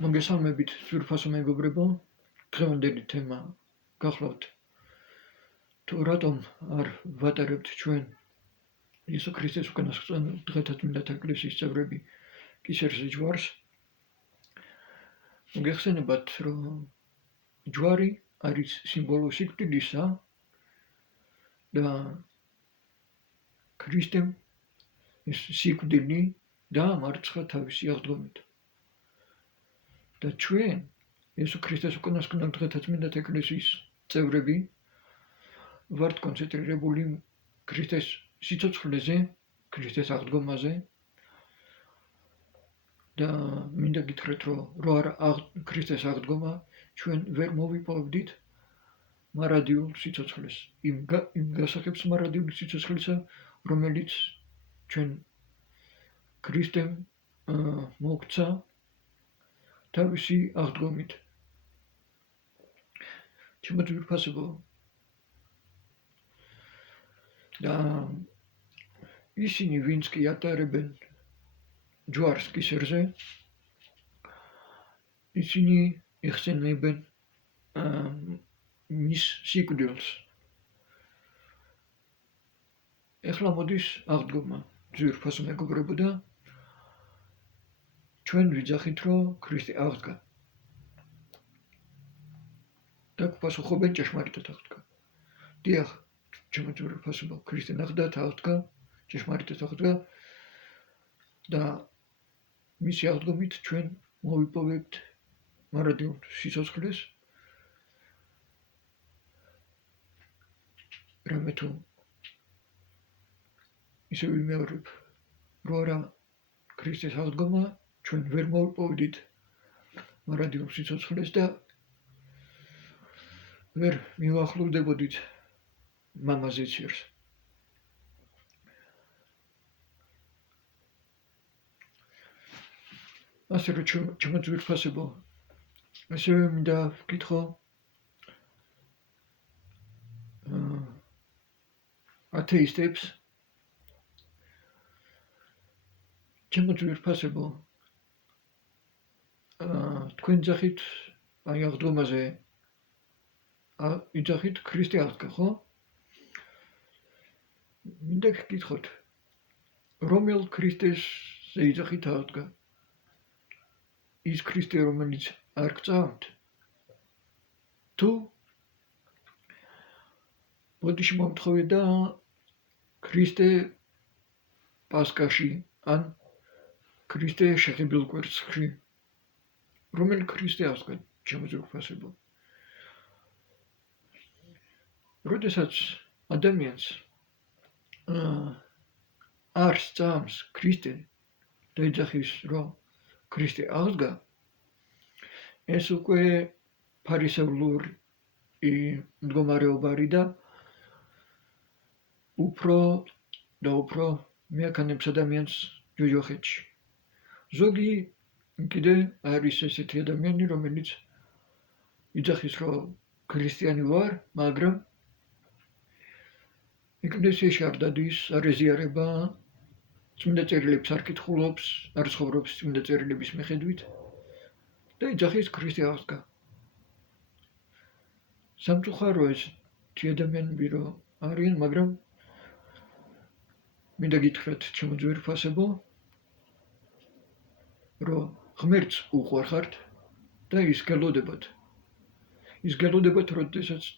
მოგესალმებით ძვირფასო მეგობრებო, დღევანდელი თემა გახლავთ თუ რატომ არ ვატარებთ ჩვენ იესო ქრისტეს უკანასკნელ დღეთა წმინდათა ეკლესიის წევრები კისერზე ჯვარს. მოგეხსენებათ, რომ ჯვარი არის სიმბოლო სიკვდილისა და ქრისტემ ეს სიკვდილი დაამარცხა თავისი აღდგომით. და ჩვენ იესო ქრისტეს უკანასკნელ დღეთა წმინდათა ეკლესიის წევრები ვართ კონცენტრირებული ქრისტეს სიცოცხლეზე, ქრისტეს აღდგომაზე და მინდა გითხრათ, რომ არა ქრისტეს აღდგომა ჩვენ ვერ მოვიპოვებდით მარადიულ სიცოცხლეს, იმ გასაღებს მარადიული სიცოცხლისა, რომელიც ჩვენ ქრისტემ მოგცა თავისი აღდგომით. ჩემო ძვირფასებო, და ისინი, ვინც კი ატარებენ ჯვარს კისერზე, ისინი იხსენებენ მის სიკვდილს. ეხლა მოდის აღდგომა, ძვირფასო მეგობრებო, და ჩვენ ვიძახით, რომ ქრისტე აღდგა. და გვპასუხობენ ჭეშმარიტად აღდგა. დიახ, ჩემო ძვირფასებო, ქრისტე ნახდათ აღდგა, ჭეშმარიტად აღდგა და მისი აღდგომით ჩვენ მოვიპოვებთ მარადიულ სიცოცხლეს. რამე თუ ისე ვიმეორებ, რომ არა ქრისტეს აღდგომა ჩვენ ვერ მოვიპოვდით მარადიულ სიცოცხლეს და ვერ მივახლოვდებოდით მამაზე ცირს. ასე რომ ჩემო ძვირფასებო, ასევე მინდა ვკითხო ათეისტებს. ჩემო ძვირფასებო, თქვენ ძახით აი აღდგომაზე, იძახით ქრისტე აღდგა, ხო? მინდა გკითხოთ, რომელ ქრისტესზე იძახით აღდგა? ის ქრისტე, რომელიც არ გწამთ? თუ ბოდიში მომთხოვე და ქრისტე პასკაში ან ქრისტე შეხებილ კვერცხში, რომელი ქრისტე აღდგა, ჩემო ძვირფასებო? როდესაც ადამიანს არ სწამს ქრისტე და იძახის, რომ ქრისტე აღდგა, ეს უკვე ფარისევლური მდგომარეობა არის და უფრო და უფრო მეაქანებს ადამიანს ჯოჯოხეთში. ზოგი კიდე არის ესეთი ადამიანი, რომელიც იძახის, რომ ქრისტიანი ვარ, მაგრამ ეკლესიაში არ დადის, არ ეზიარება, წმინდა წერილებს არ კითხულობს, არ ცხოვრობს წმინდა წერილების მიხედვით და იძახის ქრისტე აღდგა. სამწუხარო ესეთი ადამიანები რომ არიან, მაგრამ მინდა გითხრათ, ჩემო ძვირფასებო, რომ ღმერთს უყვარხართ და ის გელოდებათ. ის გელოდებათ, როდესაც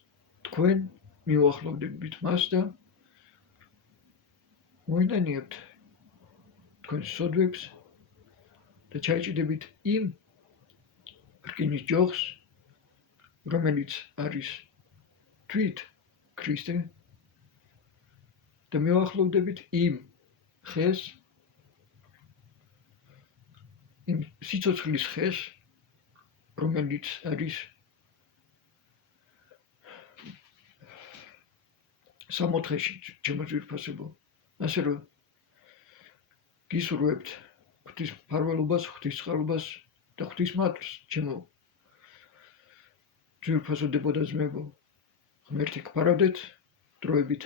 თქვენ მიუახლოვდებით მას და მოინანიებთ თქვენს სოდვებს და ჩაიჭიდებით იმ რკინის ჯოხს, რომელიც არის თვით ქრისტე და მიუახლოვდებით იმ ხეს, იმ სიცოცხლის ხეს, რომელიც არის სამოთხეში, ჩემო ძვირფასებო. ასე რომ გისურვებთ ღვთის მფარველობას, ღვთისწყალობას და ღვთისმადლს, ჩემო ძვირფასო დებო და ძმებო. ღმერთი გფარავდეთ დროებით.